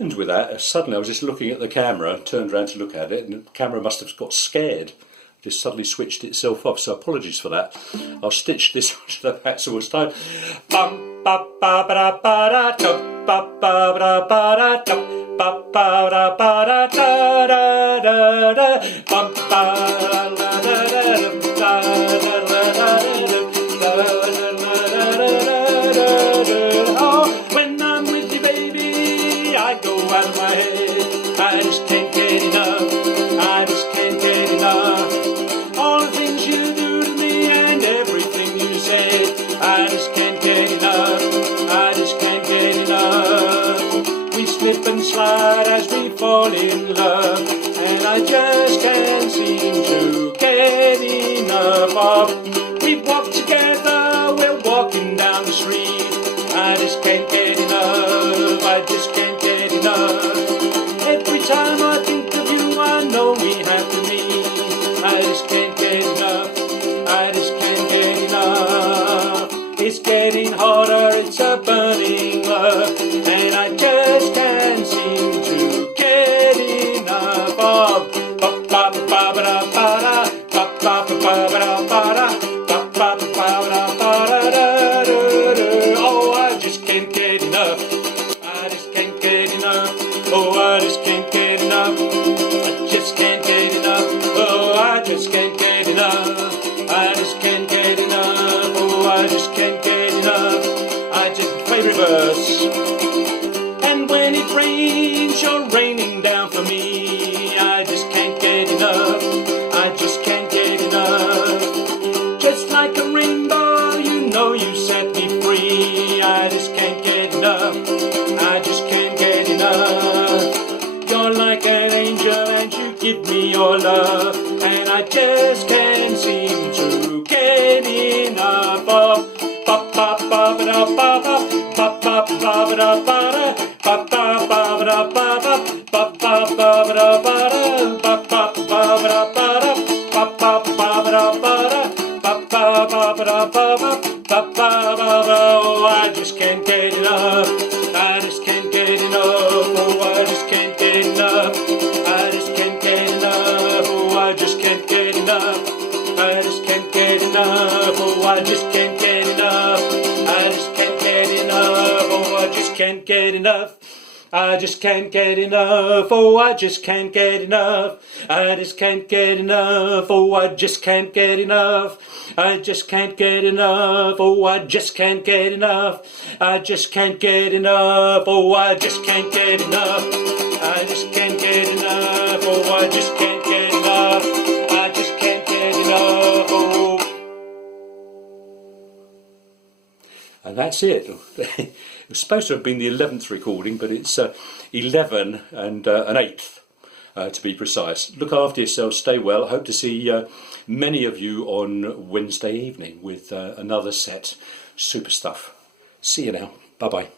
happened with that, suddenly I was just looking at the camera, turned around to look at it, and the camera must have got scared. Just suddenly switched itself off, so apologies for that. I'll stitch this onto the back so we'll start. Bum ba ba ba ba da da ba ba ba ba da da ba ba da ba da da da da bum ba da da da da. Oh, when I'm with you, baby, I go out of my head. I just can't get enough. I just can't get enough. All the things you do to me and everything you say, I just can't get enough. I just can't get enough. We slip and slide as we fall in love, and I just can't seem to get enough of. We walk together, we're walking down the street. I just can't get enough. I just can't get enough. Every time I think of you, I know we have to meet. I just can't get enough. I just can't get enough. It's getting harder, it's a burning love, and I just can't seem to get enough of. Ba ba ba ba da ba da, ba ba ba ba da ba da, ba ba ba ba da da da. Oh, I just can't get enough. I just can't get enough. Oh, I just can't get enough. I just can't get enough. Oh, I just can't get enough. I just can't get enough. Oh, I just can't get enough. I just play reverse. And when it rains, you're raining down for me. I just can't get enough. I just can't get enough. Just like a rainbow, you know you set me free. I just can't get enough. I just can't get enough. You're like an angel and you give me your love, and I just can't seem to get enough of. Ba ba ba ba da ba ba ba ba ba da ba da ba ba ba da ba ba ba ba ba da ba da ba ba ba da ba da ba ba ba da ba da ba ba ba da ba ba ba ba ba. Oh, I just can't get enough. I just can't get enough. Oh, I just can't get enough. I just can't get enough. Oh, I just can't get enough. I just can't get enough. Oh, I just can't get enough. I just can't get enough. Oh, I just can't get enough. I just can't get enough. Oh, I just can't get enough. I just can't get enough. Oh, I just can't get enough. I just can't get enough. Oh, I just can't get enough. I just can't get enough. Oh, I just can't get enough. I just can't get enough. Oh, I just can't get enough. I just can't get enough. Oh. And that's it. It was supposed to have been the 11th recording, but it's 11 and an eighth to be precise. Look after yourselves, stay well. I hope to see many of you on Wednesday evening with another set. Super stuff. See you now. Bye-bye.